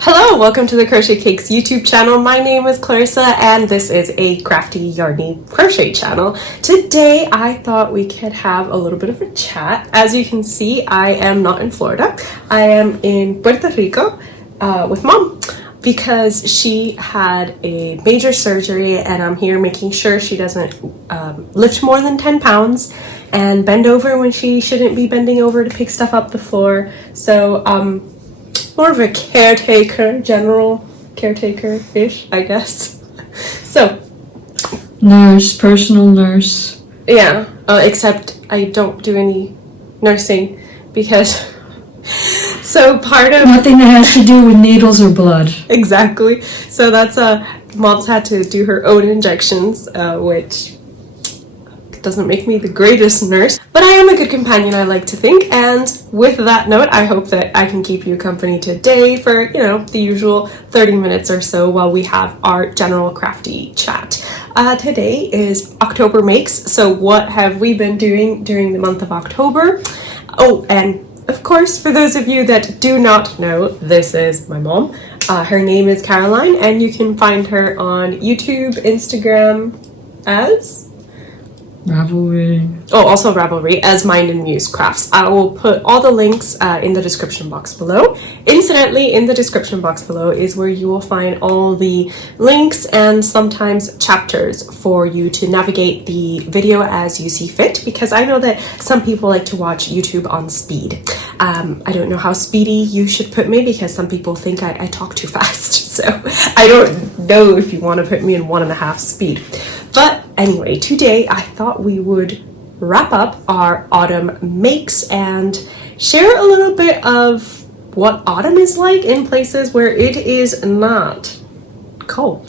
Hello, welcome to the Crochet Cakes YouTube channel. My name is Clarissa and this is a crafty yarny crochet channel. Today I thought we could have a little bit of a chat. As you can see, I am not in Florida. I am in Puerto Rico with Mom because she had a major surgery and I'm here making sure she doesn't lift more than 10 pounds and bend over when she shouldn't be bending over to pick stuff up the floor. So more of a caretaker, general caretaker-ish, I guess. So, nurse, personal nurse. Yeah, except I don't do any nursing because so part of nothing that has to do with needles or blood. Exactly. So that's Mom's had to do her own injections, which doesn't make me the greatest nurse, but I am a good companion, I like to think. And with that note, I hope that I can keep you company today for, the usual 30 minutes or so while we have our general crafty chat. Today is October Makes, so what have we been doing during the month of October? Oh, and of course, for those of you that do not know, this is my mom. Her name is Caroline, and you can find her on YouTube, Instagram as Ravelry. Oh, also Ravelry as mindandmusecrafts. I will put all the links in the description box below. Incidentally, in the description box below is where you will find all the links and sometimes chapters for you to navigate the video as you see fit, because I know that some people like to watch YouTube on speed. I don't know how speedy you should put me because some people think I talk too fast. So I don't know if you want to put me in 1.5 speed. But anyway, today I thought we would wrap up our autumn makes and share a little bit of what autumn is like in places where it is not cold.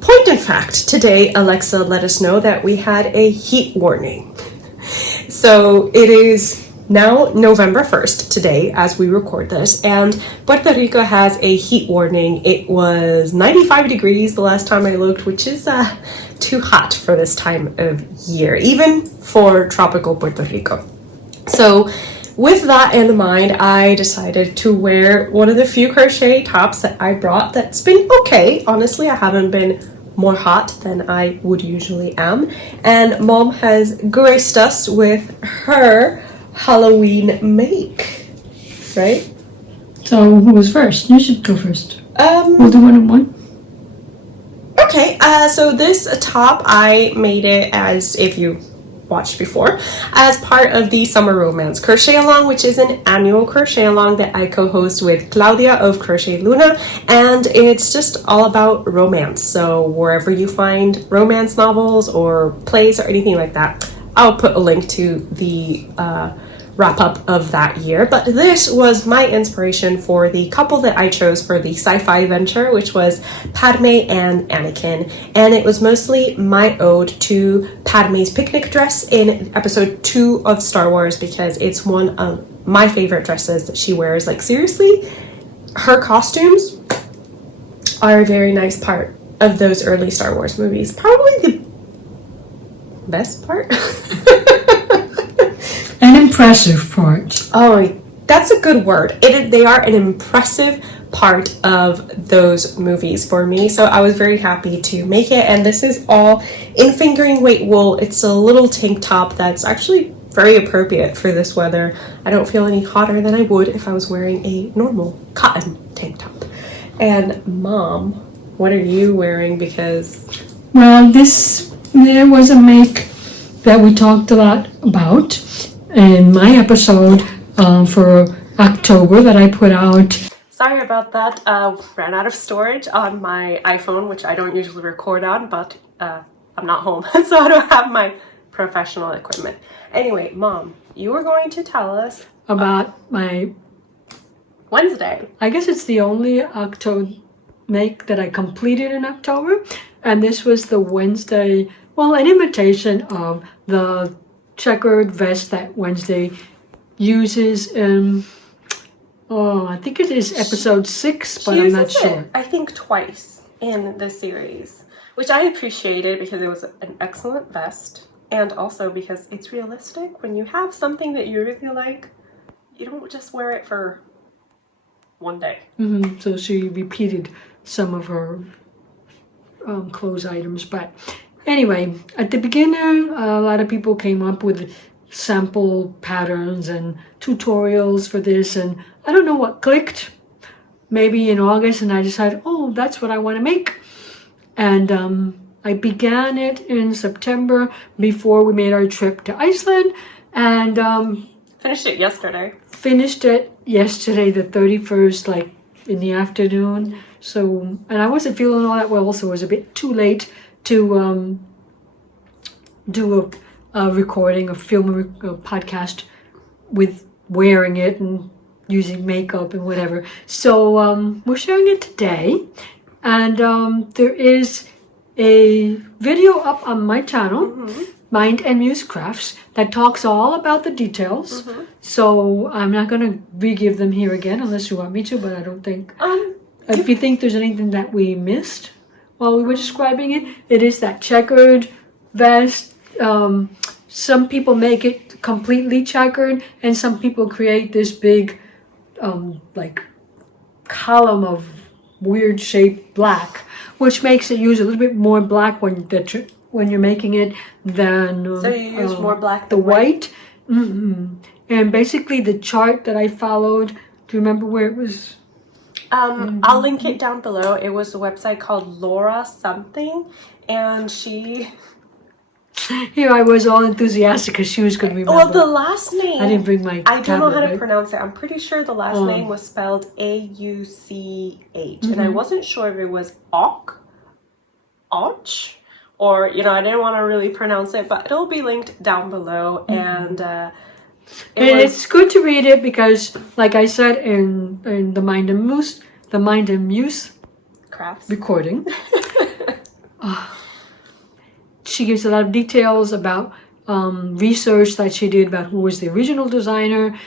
Point in fact, today Alexa let us know that we had a heat warning. So it is now November 1st today as we record this, and Puerto Rico has a heat warning. It was 95 degrees the last time I looked, which is too hot for this time of year, even for tropical Puerto Rico. So with that in mind, I decided to wear one of the few crochet tops that I brought that's been okay. Honestly, I haven't been more hot than I would usually am. And Mom has graced us with her Halloween make, right? So who was first? You should go first. We'll do 1 and 1. Okay, so this top, I made it, as if you watched before, as part of the Summer Romance Crochet Along, which is an annual crochet along that I co-host with Claudia of Crochet Luna, and it's just all about romance. So wherever you find romance novels or plays or anything like that, I'll put a link to the wrap up of that year. But this was my inspiration for the couple that I chose for the sci-fi venture, which was Padme and Anakin. And it was mostly my ode to Padme's picnic dress in episode 2 of Star Wars, because it's one of my favorite dresses that she wears. Like, seriously, her costumes are a very nice part of those early Star Wars movies. Probably the best part. An impressive part. Oh, that's a good word. They are an impressive part of those movies for me. So I was very happy to make it. And this is all in fingering weight wool. It's a little tank top that's actually very appropriate for this weather. I don't feel any hotter than I would if I was wearing a normal cotton tank top. And Mom, what are you wearing? Because, well, there was a make that we talked a lot about in my episode for October that I put out. Sorry about that. Ran out of storage on my iPhone, which I don't usually record on, but I'm not home, so I don't have my professional equipment. Anyway, Mom, you were going to tell us about my Wednesday. I guess it's the only October make that I completed in October, and this was the Wednesday, well, an imitation of the checkered vest that Wednesday uses in, I think it is episode 6, but I'm not sure. I think twice in the series, which I appreciated because it was an excellent vest, and also because it's realistic. When you have something that you really like, you don't just wear it for one day. So she repeated some of her clothes items. But anyway, at the beginning, a lot of people came up with sample patterns and tutorials for this, and I don't know what clicked. Maybe in August, and I decided, oh, that's what I want to make. And I began it in September before we made our trip to Iceland, and finished it yesterday. Finished it yesterday, the 31st, like in the afternoon. So, and I wasn't feeling all that well, so it was a bit too late to do a recording, a podcast with wearing it and using makeup and whatever. So we're sharing it today, and there is a video up on my channel, Mind and Muse Crafts, that talks all about the details. So I'm not going to re-give them here again unless you want me to, but I don't think. If you think there's anything that we missed while we were describing it, it is that checkered vest. Some people make it completely checkered, and some people create this big like column of weird shaped black, which makes it use a little bit more black when you're making it than so you use more black the than white. And basically the chart that I followed, do you remember where it was? I'll link it down below. It was a website called Laura something, and she... Here I was all enthusiastic because she was going to remember. Well, the last name... I didn't bring my I don't know how to right? pronounce it. I'm pretty sure the last name was spelled A-U-C-H. And I wasn't sure if it was Och, or, you know, I didn't want to really pronounce it, but it'll be linked down below. And it's good to read it because, like I said in the Mind and Muse Crafts recording, she gives a lot of details about research that she did about who was the original designer,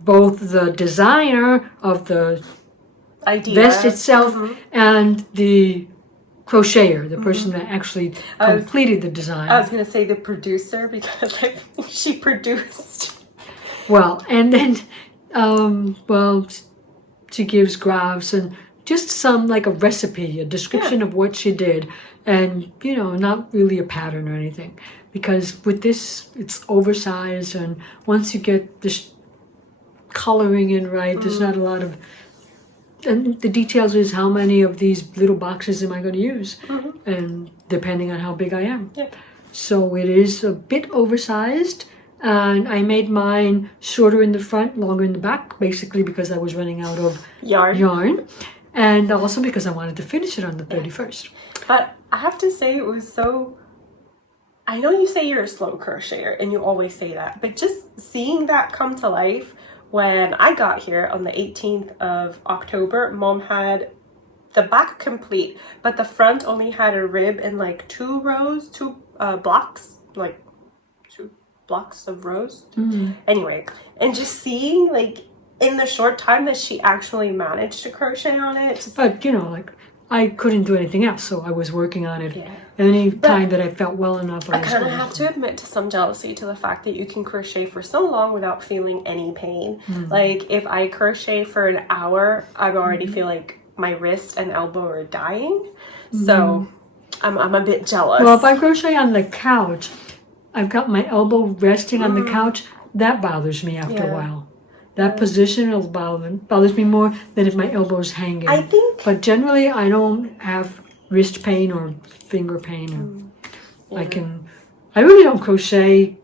both the designer of the vest itself and the crocheter, the person that actually completed the design. I was going to say the producer because I think she produced. Well, and then, she gives graphs and just some, like a recipe, a description of what she did. And, you know, not really a pattern or anything. Because with this, it's oversized. And once you get this coloring in right, there's not a lot of... And the details is how many of these little boxes am I going to use? And depending on how big I am. So it is a bit oversized. And I made mine shorter in the front, longer in the back, basically because I was running out of yarn. And also because I wanted to finish it on the 31st. But I have to say it was so... I know you say you're a slow crocheter and you always say that, but just seeing that come to life when I got here on the 18th of October, Mom had the back complete, but the front only had a rib in like two blocks, like 2 blocks of rows. Anyway, and just seeing like in the short time that she actually managed to crochet on it. But, you know, like, I couldn't do anything else, so I was working on it. Any time that I felt well enough, I kind of have to admit to some jealousy to the fact that you can crochet for so long without feeling any pain. Like, if I crochet for an hour, I already feel like my wrist and elbow are dying. So, I'm a bit jealous. Well, if I crochet on the couch, I've got my elbow resting on the couch. That bothers me after a while. That position bothers me more than if my elbow's hanging. I think... But generally, I don't have wrist pain or finger pain. I really don't crochet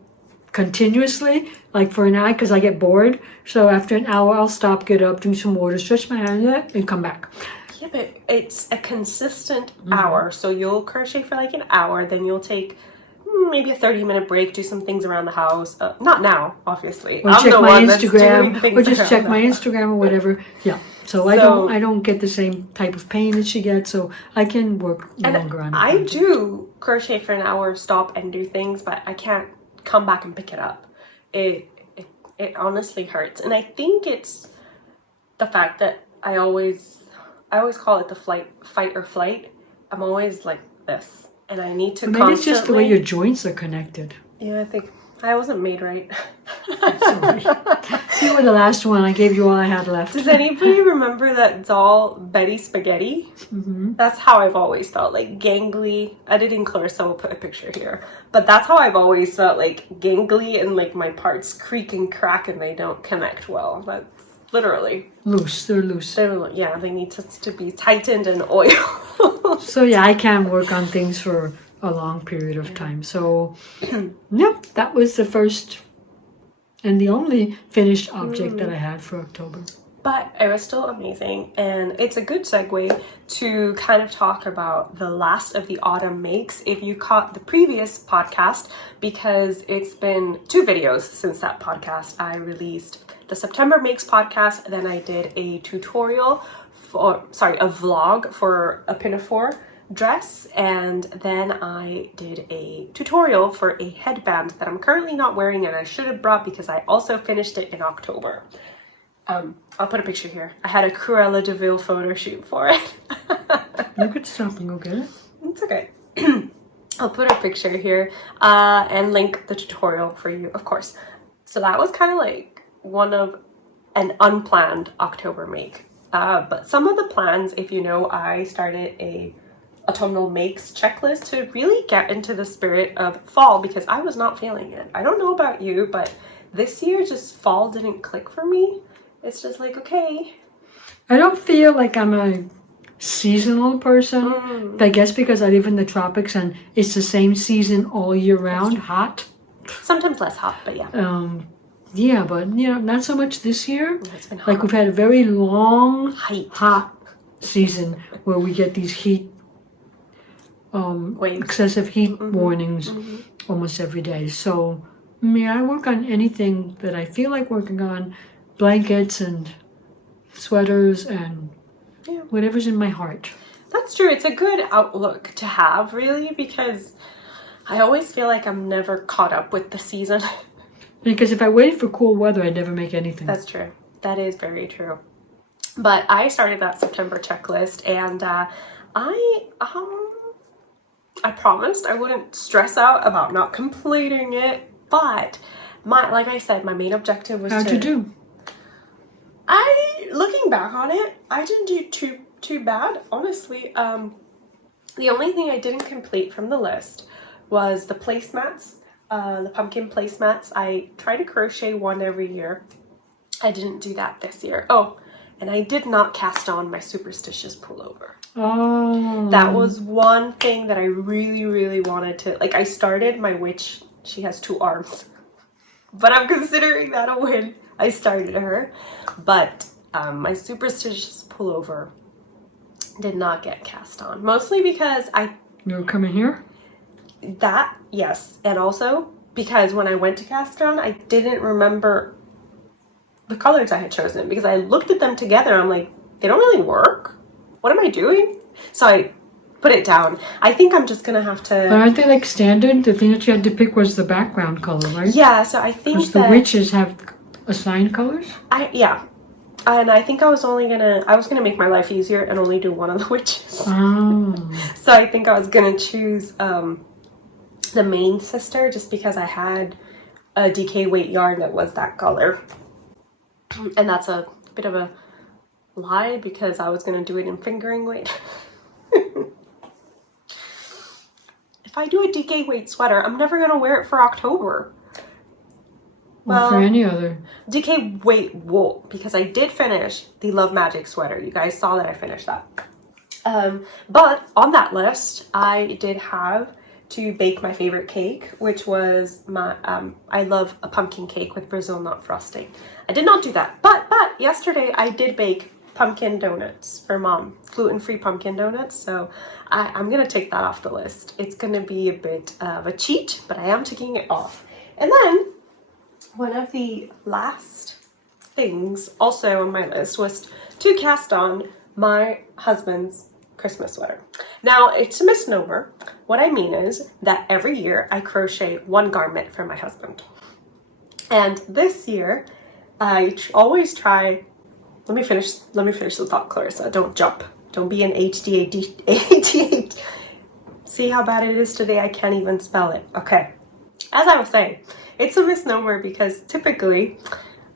continuously, like for an hour, because I get bored. So after an hour, I'll stop, get up, drink some water, stretch my hand, and come back. Yeah, but it's a consistent hour. So you'll crochet for like an hour, then you'll take... maybe a 30-minute break, do some things around the house. Not now, obviously. Or check my Instagram, or just check my Instagram or whatever. So I don't get the same type of pain that she gets, so I can work longer on it. I do crochet for an hour, stop and do things, but I can't come back and pick it up. It honestly hurts, and I think it's the fact that I always call it the fight or flight. I'm always like this. And I need to maybe it's just the way your joints are connected. Yeah, I think I wasn't made right. Sorry. You were the last one. I gave you all I had left. Does anybody remember that doll, Betty Spaghetti? Mm-hmm. That's how I've always felt, like gangly. I did in color, so I'll put a picture here. But that's how I've always felt, like gangly, and like my parts creak and crack and they don't connect well. That's literally. Loose. They're loose. Yeah, they need to be tightened and oiled. So yeah, I can work on things for a long period of time. So, yep, that was the first and the only finished object that I had for October. But it was still amazing, and it's a good segue to kind of talk about the last of the autumn makes if you caught the previous podcast, because it's been 2 videos since that podcast. I released the September Makes podcast, then I did a tutorial a vlog for a pinafore dress, and then I did a tutorial for a headband that I'm currently not wearing and I should have brought because I also finished it in October. I'll put a picture here. I had a Cruella de Vil photo shoot for it. You could stop and go get it. It's okay. I'll put a picture here and link the tutorial for you, of course. So that was kind of like one of an unplanned October make. But some of the plans, if you know, I started a autumnal makes checklist to really get into the spirit of fall because I was not feeling it. I don't know about you, but this year just fall didn't click for me. It's just like, okay. I don't feel like I'm a seasonal person. But I guess because I live in the tropics and it's the same season all year round, hot. Sometimes less hot, but yeah. Yeah, but not so much this year. It's been hot. Like we've had a very long, Height. hot season where we get these heat, Waves. excessive heat warnings almost every day. So, I work on anything that I feel like working on, blankets and sweaters and whatever's in my heart. That's true. It's a good outlook to have, really, because I always feel like I'm never caught up with the season. Because if I waited for cool weather, I'd never make anything. That's true. That is very true. But I started that September checklist, and I promised I wouldn't stress out about not completing it. But like I said, my main objective was How'd you do? Looking back on it, I didn't do too bad, honestly. The only thing I didn't complete from the list was the placemats. The pumpkin placemats. I try to crochet one every year. I didn't do that this year. Oh, and I did not cast on my superstitious pullover. Oh. That was one thing that I really, really wanted to, like, I started my witch. She has 2 arms, but I'm considering that a win. I started her, but my superstitious pullover did not get cast on, mostly because You were coming here? That, yes. And also because when I went to cast on, I didn't remember the colors I had chosen because I looked at them together. I'm like, they don't really work. What am I doing? So I put it down. I think I'm just going to have to... But aren't they like standard? The thing that you had to pick was the background color, right? Yeah, so I think because the witches have assigned colors? Yeah. And I think I was going to make my life easier and only do one of the witches. Oh. So I think I was going to choose... the main sister, just because I had a DK weight yarn that was that color. And that's a bit of a lie because I was going to do it in fingering weight. If I do a DK weight sweater, I'm never going to wear it for October. Or for any other. DK weight wool, because I did finish the Love Magic sweater. You guys saw that I finished that. But on that list, I did have to bake my favorite cake, which was my, I love a pumpkin cake with Brazil nut frosting. I did not do that, but yesterday I did bake pumpkin donuts for Mom, gluten-free pumpkin donuts, so I'm gonna take that off the list. It's gonna be a bit of a cheat, but I am taking it off. And then, one of the last things also on my list was to cast on my husband's Christmas sweater. Now, it's a misnomer. What I mean is that every year I crochet one garment for my husband. And this year, I always try... Let me finish the thought, Clarissa. Don't jump. Don't be an ADHD. See how bad it is today? I can't even spell it. Okay. As I was saying, It's a misnomer because typically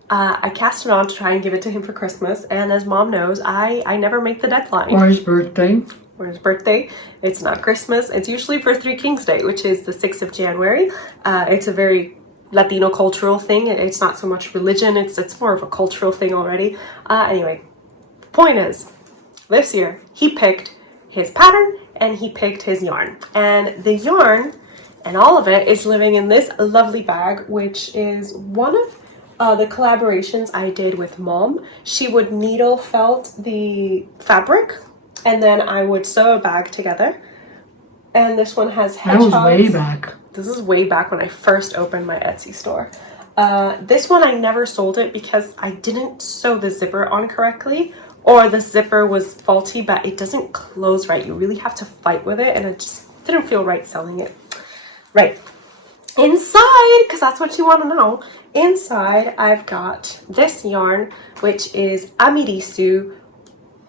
I cast it on to try and give it to him for Christmas, and as Mom knows, I never make the deadline. Or his birthday. Or his birthday. It's not Christmas. It's usually for Three Kings Day, which is the 6th of January. It's a very Latino cultural thing. It's not so much religion. It's more of a cultural thing already. Anyway, point is, this year he picked his pattern and he picked his yarn. And the yarn and all of it is living in this lovely bag, which is one of the collaborations I did with Mom. She would needle felt the fabric and then I would sew a bag together. And this one has hedgehogs. That was way back. This is way back when I first opened my Etsy store. This one I never sold it because I didn't sew the zipper on correctly, or the zipper was faulty, but it doesn't close right. You really have to fight with it, and it just didn't feel right selling it. Right. Inside, because that's what you want to know, inside I've got this yarn, which is Amirisu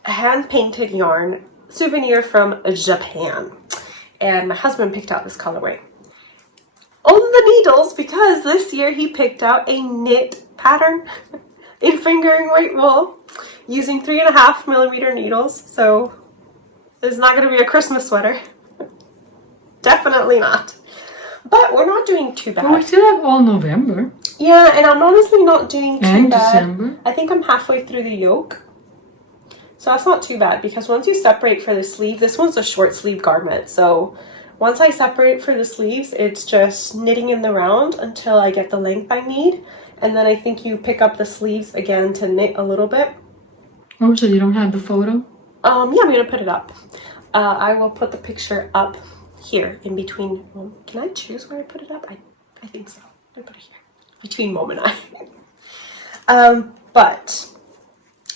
hand-painted yarn, souvenir from Japan. And my husband picked out this colorway on the needles because this year he picked out a knit pattern in fingering weight wool using 3.5mm needles. So it's not going to be a Christmas sweater. Definitely not. But we're not doing too bad. Well, we still have all November. Yeah, and I'm honestly not doing too and bad. December. I think I'm halfway through the yoke. So that's not too bad because once you separate for the sleeve, this one's a short sleeve garment. So once I separate for the sleeves, it's just knitting in the round until I get the length I need. And then I think you pick up the sleeves again to knit a little bit. Oh, so you don't have the photo? Yeah, I'm going to put it up. I will put the picture up here in between. Can I choose where I put it up? I think so. I put it here. Between Mom and I. But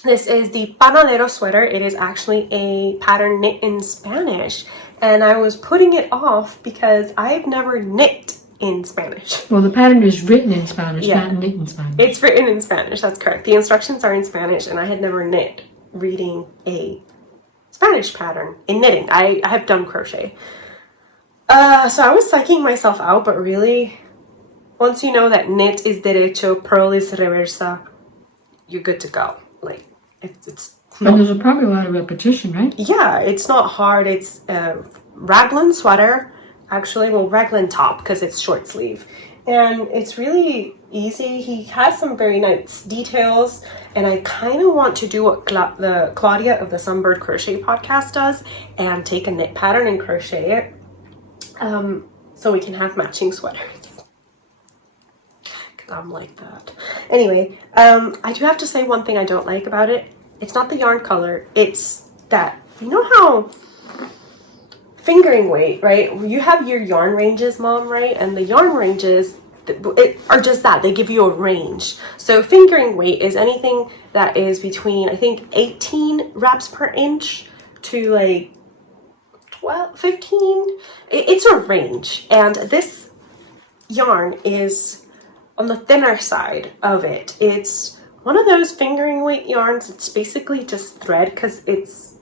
this is the panadero sweater. It is actually a pattern knit in Spanish. And I was putting it off because I've never knit in Spanish. Well, the pattern is written in Spanish, Yeah. not knit in Spanish. It's written in Spanish, that's correct. The instructions are in Spanish, and I had never knit reading a Spanish pattern in knitting. I have done crochet. So I was psyching myself out, but really, once you know that knit is derecho, purl is reversa, you're good to go. Like, it's And there's probably a lot of repetition, right? yeah, it's not hard. It's a raglan sweater, actually, well, raglan top because it's short sleeve. And it's really easy. He has some very nice details, and I kind of want to do what the Claudia of the Sunbird Crochet podcast does and take a knit pattern and crochet it so we can have matching sweaters. Because I'm like that. Anyway, I do have to say one thing I don't like about it. It's not the yarn color, it's that, you know how fingering weight, right? You have your yarn ranges, Mom, right? And the yarn ranges are just that, they give you a range. So fingering weight is anything that is between, I think, 18 wraps per inch to like 12, 15. It's a range. And this yarn is on the thinner side of it. It's one of those fingering weight yarns. It's basically just thread because it's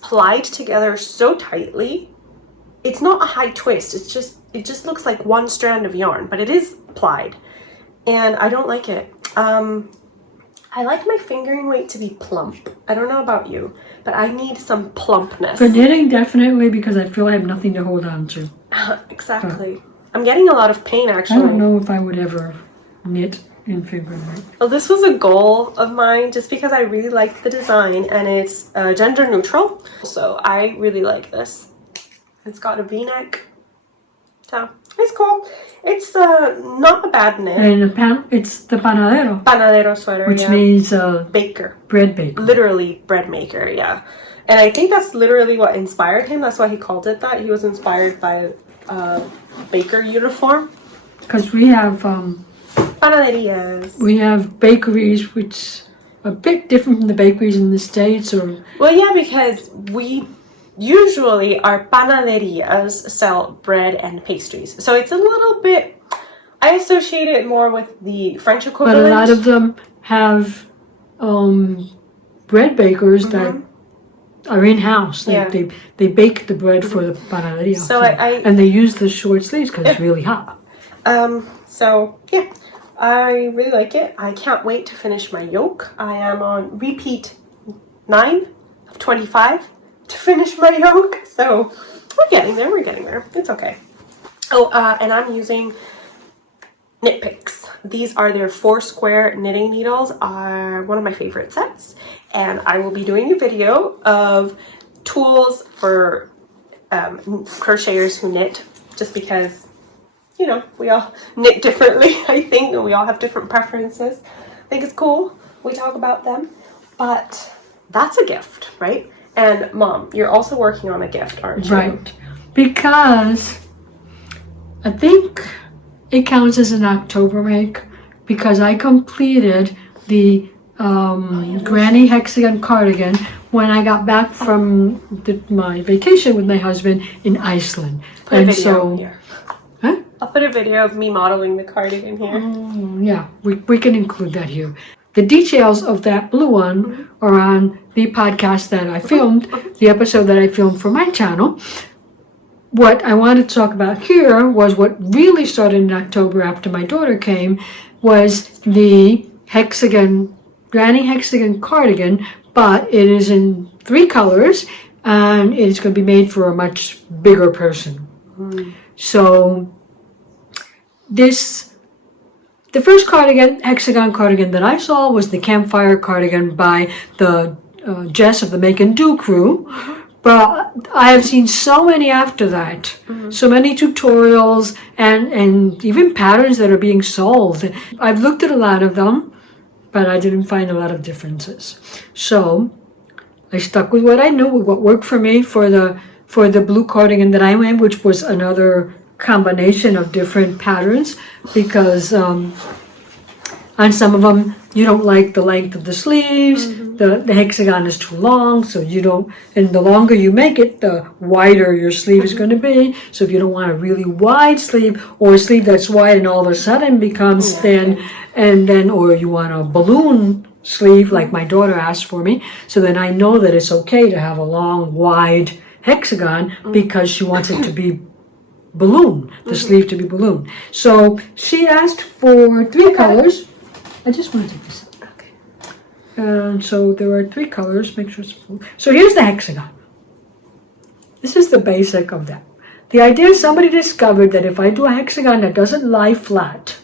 plied together so tightly. It's not a high twist. It just looks like one strand of yarn, but it is plied, and I don't like it. I like my fingering weight to be plump. I don't know about you, but I need some plumpness. For knitting, definitely, because I feel I have nothing to hold on to. Exactly. I'm getting a lot of pain, actually. I don't know if I would ever knit in fingering weight. Well, this was a goal of mine just because I really liked the design, and it's gender neutral. So I really like this. It's got a V-neck. So it's cool. It's not a bad knit. And it's the panadero. Panadero sweater, Which yeah. means baker. bread baker. Literally bread maker, yeah. And I think that's literally what inspired him. That's why he called it that. He was inspired by a baker uniform. Because we have Panaderias. we have bakeries which are a bit different from the bakeries in the States, or Well, yeah, because we usually our panaderias sell bread and pastries. So it's a little bit, I associate it more with the French but equivalent. a lot of them have bread bakers that are in-house. Yeah. They bake the bread for the panaderia. So I and they use the short sleeves because it's really hot. So yeah, I really like it. I can't wait to finish my yoke. I am on repeat 9 of 25 to finish my yoke. So we're getting there. It's okay. Oh, and I'm using Knit Picks. These are their 4 square knitting needles, are one of my favorite sets. And I will be doing a video of tools for crocheters who knit, just because, you know, we all knit differently, I think, and we all have different preferences. I think it's cool we talk about them, but that's a gift, right? And Mom, you're also working on a gift, aren't you? Right, because I think it counts as an October make, because I completed the Granny Hexagon Cardigan when I got back from my vacation with my husband in Iceland. Put a video here. I'll put a video of me modeling the cardigan here. Yeah, we can include that here. The details of that blue one are on the podcast that I filmed, the episode that I filmed for my channel. What I wanted to talk about here was what really started in October after my daughter came, was the Granny Hexagon Cardigan, but it is in 3 colors, and it's going to be made for a much bigger person. So the first Hexagon cardigan that I saw was the Campfire Cardigan by the Jess of the Make and Do crew. But I have seen so many after that, so many tutorials and even patterns that are being sold. I've looked at a lot of them, but I didn't find a lot of differences. So I stuck with what I knew, with what worked for me for the blue cardigan that I made, which was another combination of different patterns, because on some of them you don't like the length of the sleeves. The hexagon is too long, so you don't, and the longer you make it, the wider your sleeve is going to be. So if you don't want a really wide sleeve, or a sleeve that's wide and all of a sudden becomes thin, and then, or you want a balloon sleeve like my daughter asked for me, so then I know that it's okay to have a long, wide hexagon, because she wants it to be balloon, the sleeve to be balloon. So she asked for 3 colors. I just want to take this out. Okay. And so there are 3 colors. Make sure it's full. So here's the hexagon. This is the basic of that. The idea is somebody discovered that if I do a hexagon that doesn't lie flat,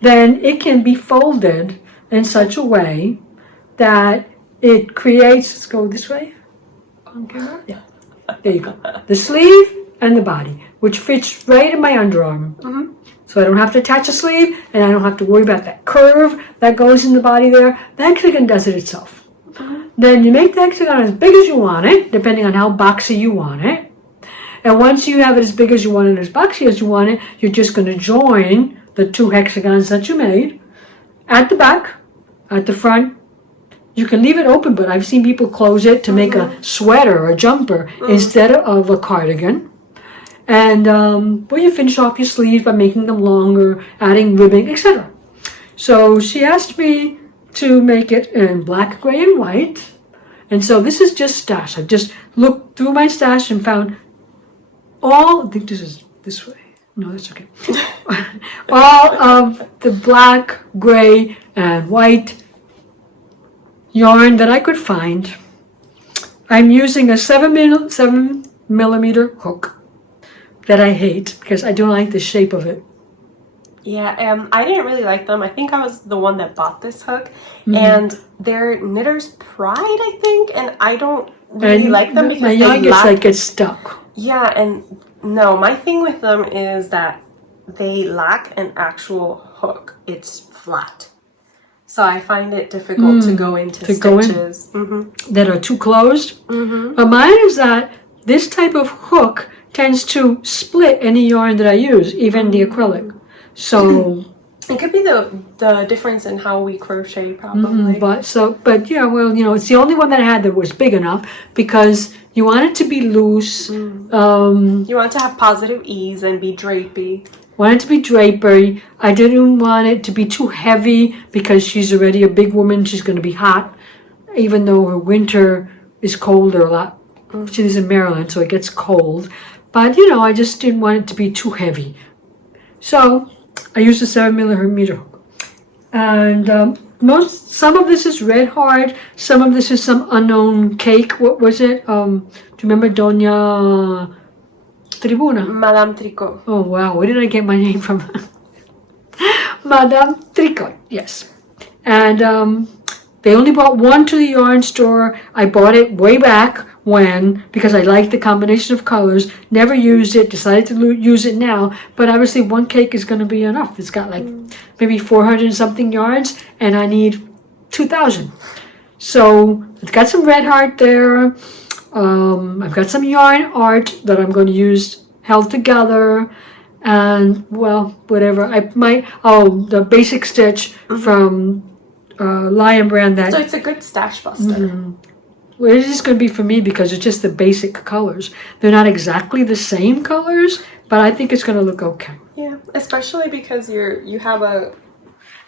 then it can be folded in such a way that it creates, let's go this way on camera. Yeah. There you go. The sleeve and the body, which fits right in my underarm. So I don't have to attach a sleeve, and I don't have to worry about that curve that goes in the body there. The hexagon does it itself. Then you make the hexagon as big as you want it, depending on how boxy you want it. And once you have it as big as you want it, as boxy as you want it, you're just going to join the 2 hexagons that you made at the back, at the front. You can leave it open, but I've seen people close it to make a sweater or a jumper instead of a cardigan. And well, you finish off your sleeves by making them longer, adding ribbing, etc. So she asked me to make it in black, gray, and white. And so this is just stash. I just looked through my stash and found all, I think this is this way. No, that's okay. All of the black, gray, and white yarn that I could find. I'm using a 7 millimeter hook that I hate because I don't like the shape of it. Yeah, I didn't really like them. I think I was the one that bought this hook, and they're Knitter's Pride, I think, and I don't really like them because my yarn gets stuck. Yeah, and no, my thing with them is that they lack an actual hook. It's flat. So I find it difficult to go into stitches. That are too closed. But mine is that this type of hook tends to split any yarn that I use, even the acrylic. So it could be the difference in how we crochet, probably. But yeah, well, you know, it's the only one that I had that was big enough because you want it to be loose. You want it to have positive ease and be drapey. Want it to be drapery. I didn't want it to be too heavy because she's already a big woman. She's going to be hot, even though her winter is colder a lot. She lives in Maryland, so it gets cold. But, you know, I just didn't want it to be too heavy. So I used a 7mm hook. And some of this is red heart, some of this is some unknown cake. What was it? Do you remember Doña Tribuna? Madame Tricot. Oh wow, where did I get my name from? Madame Tricot, yes. And they only brought one to the yarn store. I bought it way back when, because I liked the combination of colors, never used it, decided to use it now, but obviously one cake is going to be enough. It's got like maybe 400 and something yards, and I need 2,000. So it's got some red heart there. I've got some yarn art that I'm going to use held together, and well, whatever. I might, the basic stitch from Lion Brand that. So it's a good stash buster. Well, it is going to be for me because it's just the basic colors. They're not exactly the same colors, but I think it's going to look okay. Yeah, especially because you have a.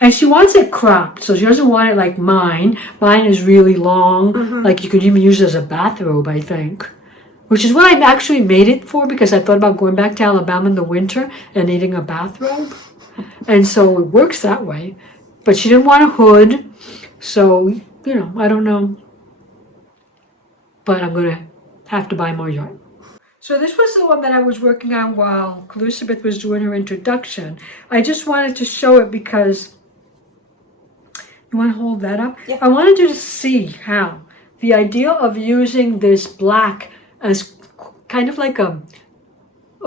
And she wants it cropped, so she doesn't want it like mine. Mine is really long, like you could even use it as a bathrobe, I think. Which is what I actually made it for, because I thought about going back to Alabama in the winter and needing a bathrobe. And so it works that way. But she didn't want a hood, so, you know, I don't know. But I'm going to have to buy more yarn. So this was the one that I was working on while Elizabeth was doing her introduction. I just wanted to show it because... You want to hold that up? Yeah. I wanted you to see how the idea of using this black as kind of like a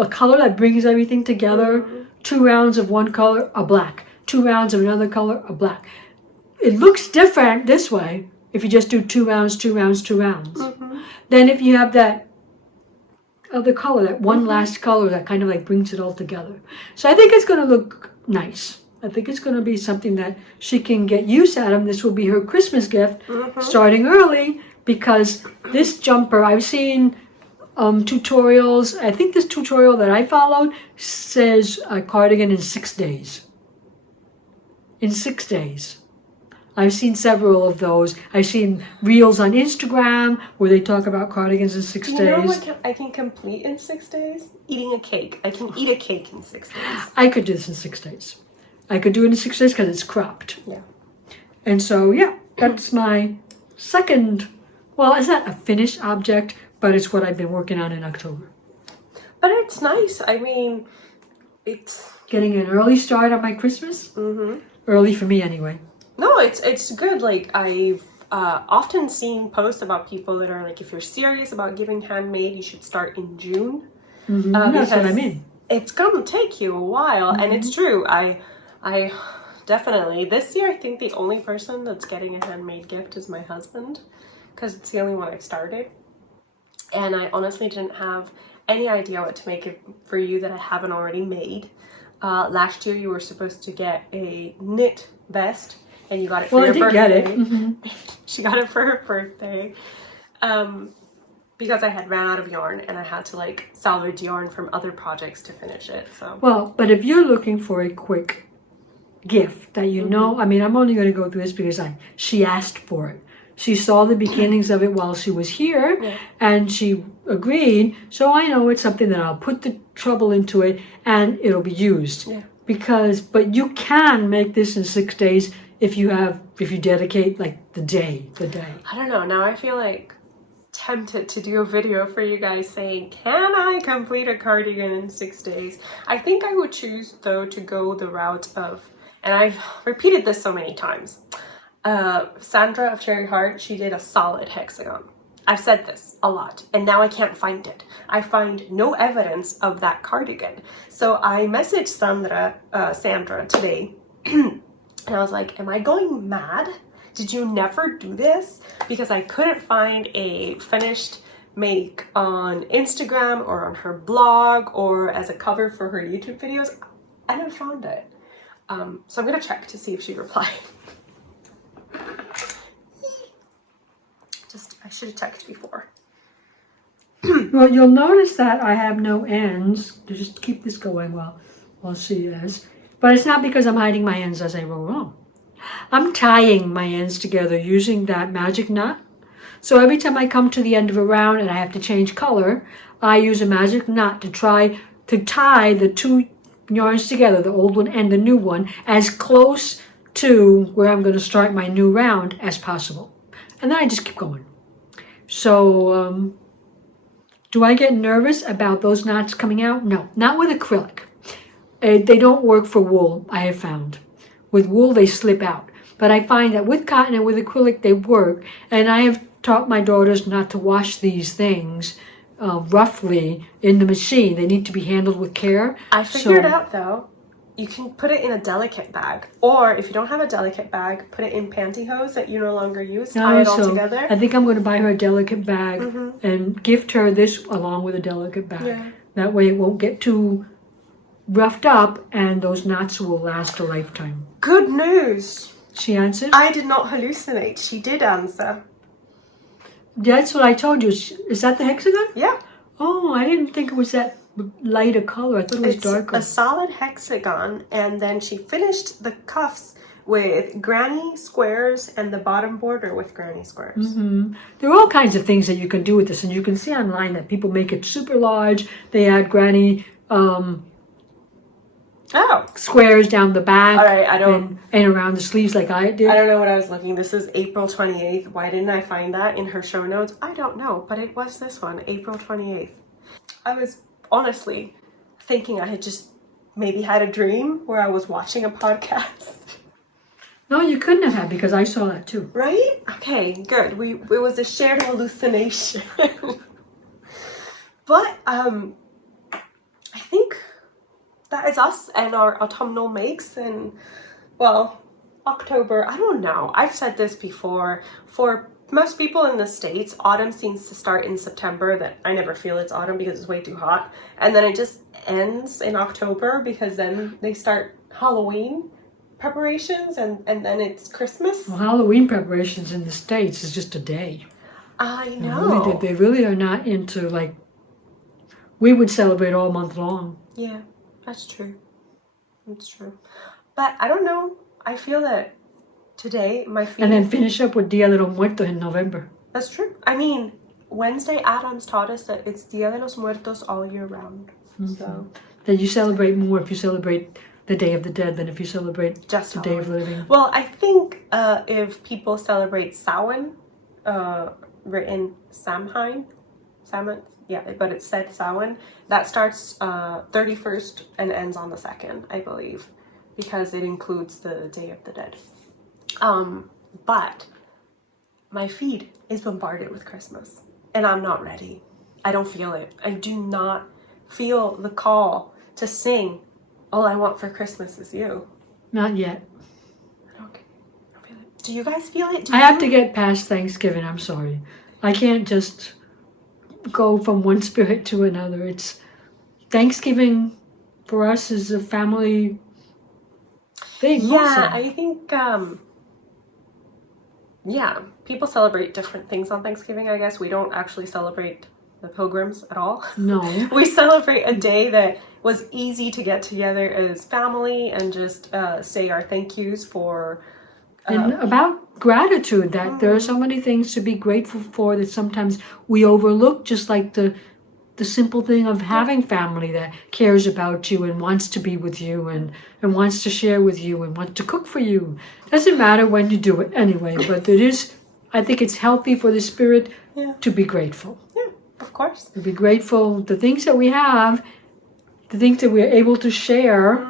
color that brings everything together. 2 rounds of one color, a black. 2 rounds of another color, a black. It looks different this way if you just do 2 rounds, 2 rounds, 2 rounds. Then if you have that other color, that one last color that kind of like brings it all together. So I think it's going to look nice. I think it's going to be something that she can get use out of. This will be her Christmas gift starting early, because this jumper, I've seen tutorials. I think this tutorial that I followed says a cardigan in 6 days. In 6 days. I've seen several of those. I've seen reels on Instagram where they talk about cardigans in 6 days. You know what I can complete in 6 days? Eating a cake. I can eat a cake in 6 days. I could do this in 6 days. I could do it in 6 days because it's cropped. Yeah. And so, yeah, that's my second, well, it's not a finished object, but it's what I've been working on in October. But it's nice. I mean, it's... Getting an early start on my Christmas. Early for me, anyway. No, it's good. Like, I've often seen posts about people that are like, if you're serious about giving handmade, you should start in June. That's what I mean. It's going to take you a while, and it's true. I definitely, this year, I think the only person that's getting a handmade gift is my husband, because it's the only one I've started. And I honestly didn't have any idea what to make it for you that I haven't already made. Last year, you were supposed to get a knit vest, and you got it for your birthday. Well, I did get it. She got it for her birthday. Because I had ran out of yarn, and I had to like salvage yarn from other projects to finish it. So well, but if you're looking for a quick gift that you know, I mean, I'm only going to go through this because she asked for it. She saw the beginnings of it while she was here, and she agreed. So I know it's something that I'll put the trouble into it, and it'll be used. Yeah. But you can make this in 6 days if you dedicate like the day. I don't know. Now I feel like tempted to do a video for you guys saying, can I complete a cardigan in 6 days? I think I would choose though to go the route of, and I've repeated this so many times, Sandra of Cherry Heart, she did a solid hexagon. I've said this a lot, and now I can't find it. I find no evidence of that cardigan. So I messaged Sandra today, and I was like, am I going mad? Did you never do this? Because I couldn't find a finished make on Instagram or on her blog or as a cover for her YouTube videos. I never found it. So I'm gonna check to see if she replied. I should have checked before. Well, you'll notice that I have no ends to just keep this going while she is. But it's not because I'm hiding my ends as I roll on. I'm tying my ends together using that magic knot. So every time I come to the end of a round and I have to change color, I use a magic knot to try to tie the two yarns together, the old one and the new one, as close to where I'm going to start my new round as possible. And then I just keep going. So, do I get nervous about those knots coming out? No, not with acrylic. They don't work for wool, I have found. With wool, they slip out. But I find that with cotton and with acrylic, they work. And I have taught my daughters not to wash these things roughly in the machine. They need to be handled with care. I figured out, though, you can put it in a delicate bag. Or if you don't have a delicate bag, put it in pantyhose that you no longer use. Tie it all together. I think I'm going to buy her a delicate bag and gift her this along with a delicate bag. Yeah. That way it won't get too roughed up and those knots will last a lifetime. Good news. She answered? I did not hallucinate. She did answer. That's what I told you. Is that the hexagon? Yeah. Oh, I didn't think it was that lighter color. I thought it was darker. It's a solid hexagon, and then she finished the cuffs with granny squares and the bottom border with granny squares. There are all kinds of things that you can do with this, and you can see online that people make it super large. They add granny squares down the back. All right, and around the sleeves like I did. I don't know what I was looking. This is April 28th. Why didn't I find that in her show notes? I don't know, but it was this one, April 28th. I was honestly thinking I had just maybe had a dream where I was watching a podcast. No, you couldn't have had, because I saw that too. Right? Okay, good. It was a shared hallucination. But I think that is us and our autumnal makes. And well, October, I don't know. I've said this before. For most people in the States, autumn seems to start in September. That I never feel it's autumn because it's way too hot. And then it just ends in October because then they start Halloween preparations and then it's Christmas. Well, Halloween preparations in the States is just a day. I know. They really are not into, like, we would celebrate all month long. Yeah, that's true. That's true. But I don't know. I feel that today my feet... And then finish up with Dia de los Muertos in November. That's true. I mean, Wednesday Adams taught us that it's Dia de los Muertos all year round. So that you celebrate more if you celebrate the Day of the Dead than if you celebrate just the Day of Living. Well, I think if people celebrate Samhain, written Samhain, yeah, but it's said Samhain, that starts 31st and ends on the 2nd, I believe, because it includes the Day of the Dead. But my feed is bombarded with Christmas, and I'm not ready. I don't feel it. I do not feel the call to sing All I Want for Christmas Is You. Not yet. Okay. I feel it. Do you guys feel it? I have to get past Thanksgiving. I'm sorry. I can't just go from one spirit to another. It's Thanksgiving for us is a family thing. Yeah, also. I think people celebrate different things on Thanksgiving, I guess. We don't actually celebrate the Pilgrims at all. No. We celebrate a day that was easy to get together as family and just say our thank yous for... and about gratitude, that there are so many things to be grateful for that sometimes we overlook, just like the simple thing of having family that cares about you and wants to be with you and wants to share with you and wants to cook for you. Doesn't matter when you do it anyway, but I think it's healthy for the spirit to be grateful. Yeah, of course. To be grateful, the things that we have, the things that we're able to share,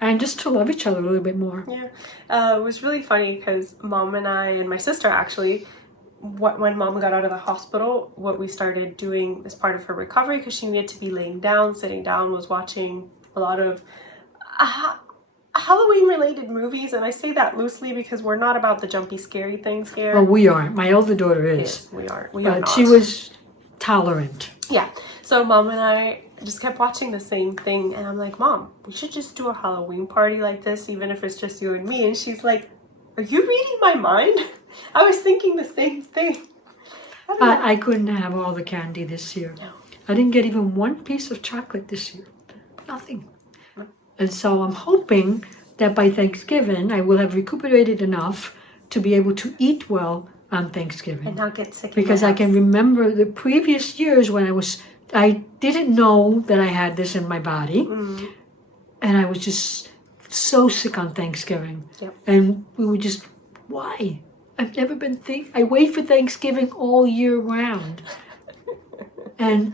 and just to love each other a little bit more. Yeah. It was really funny because Mom and I and my sister actually, when Mom got out of the hospital, what we started doing as part of her recovery, because she needed to be laying down, sitting down, was watching a lot of Halloween-related movies. And I say that loosely because we're not about the jumpy, scary things here. Well, we aren't. My elder daughter is. Yes, we are. We but are not. She was tolerant. Yeah. So Mom and I just kept watching the same thing. And I'm like, Mom, we should just do a Halloween party like this, even if it's just you and me. And she's like, are you reading my mind? I was thinking the same thing. I couldn't have all the candy this year. No. I didn't get even one piece of chocolate this year. Nothing. And so I'm hoping that by Thanksgiving I will have recuperated enough to be able to eat well on Thanksgiving. And not get sick. Because I can remember the previous years when I didn't know that I had this in my body. And I was just so sick on Thanksgiving. Yep. And we were just, why? I've never been I wait for Thanksgiving all year round. And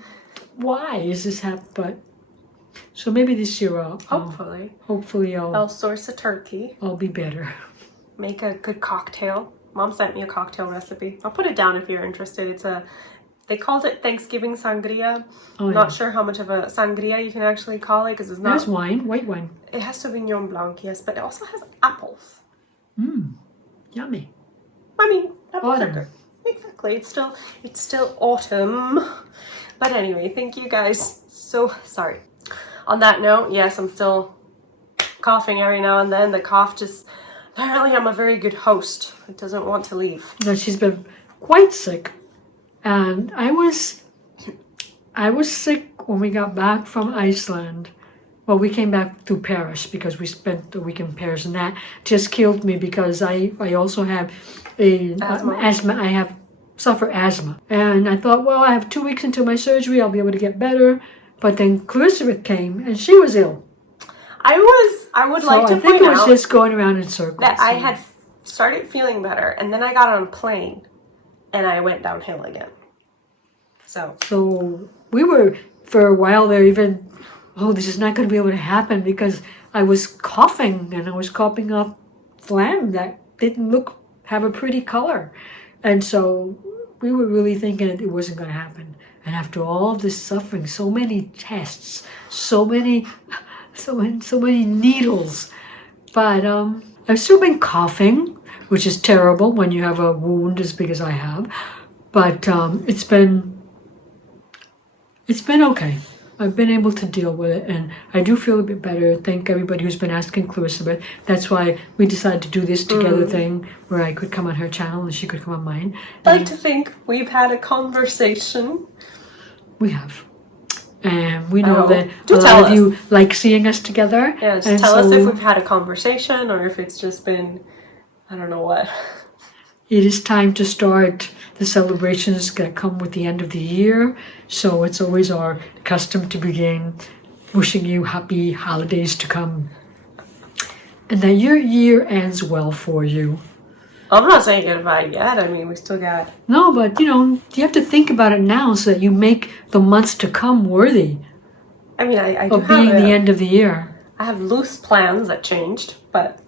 why is this happening? But so maybe this year hopefully I'll source a turkey. I'll be better. Make a good cocktail. Mom sent me a cocktail recipe. I'll put it down if you're interested. They called it Thanksgiving sangria. Oh, Not sure how much of a sangria you can actually call it because it's not. There's wine, white wine. It has Sauvignon Blanc, yes, but it also has apples. Yummy. I mean, apples are Autumn. good. Exactly. It's still autumn. But anyway, thank you guys. So sorry. On that note, yes, I'm still coughing every now and then. The cough just, apparently I'm a very good host. It doesn't want to leave. No, she's been quite sick. And I was sick when we got back from Iceland. Well, we came back to Paris because we spent the week in Paris, and that just killed me because I also have asthma. I suffer asthma. And I thought, well, I have 2 weeks until my surgery. I'll be able to get better. But then Elizabeth came, and she was ill. I would like to I think point it was out just going around in circles. that I had started feeling better, and then I got on a plane, and I went downhill again. So we were, for a while there, even, this is not going to be able to happen because I was coughing, and I was coughing up phlegm that didn't have a pretty color. And so we were really thinking it wasn't going to happen. And after all of this suffering, so many tests, so many needles. But I've still been coughing, which is terrible when you have a wound as big as I have. But it's been okay. I've been able to deal with it, and I do feel a bit better. Thank everybody who's been asking Elizabeth. That's why we decided to do this together thing, where I could come on her channel and she could come on mine. I'd like to think we've had a conversation. We have. And we know that Do a tell lot of us. you like seeing us together. Yeah, just and tell us so if we've had a conversation or if it's just been, I don't know what. it is time to start the celebrations that come with the end of the year. So it's always our custom to begin wishing you happy holidays to come. And that your year ends well for you. I'm not saying goodbye yet. I mean, we still got... No, but you have to think about it now so that you make the months to come worthy I mean, I do of being have the end of the year. I have loose plans that changed, but...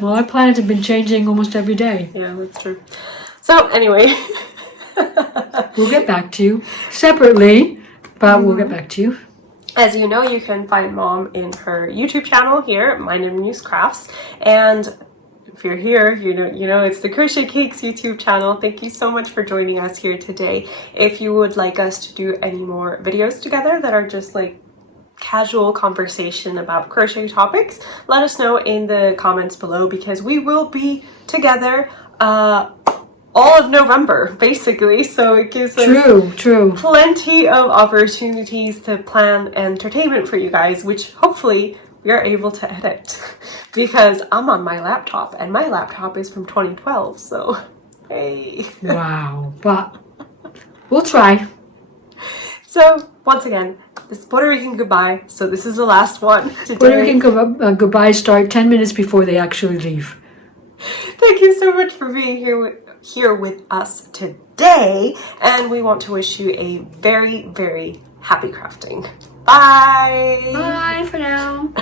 Well, our plans have been changing almost every day. Yeah, that's true. So, anyway... We'll get back to you separately, but we'll get back to you. As you know, you can find Mom in her YouTube channel here, mindandmusecrafts, and if you're here, you know it's the Crochet Cakes YouTube channel. Thank you so much for joining us here today. If you would like us to do any more videos together that are just like casual conversation about crochet topics, let us know in the comments below because we will be together all of November, basically, so it gives us plenty of opportunities to plan entertainment for you guys, which hopefully we are able to edit because I'm on my laptop and my laptop is from 2012, so hey. Wow, but we'll try. So once again, this is Puerto Rican goodbye, so this is the last one today. Puerto Rican goodbye start 10 minutes before they actually leave. Thank you so much for being here with us today, and we want to wish you a very, very happy crafting. Bye! Bye for now.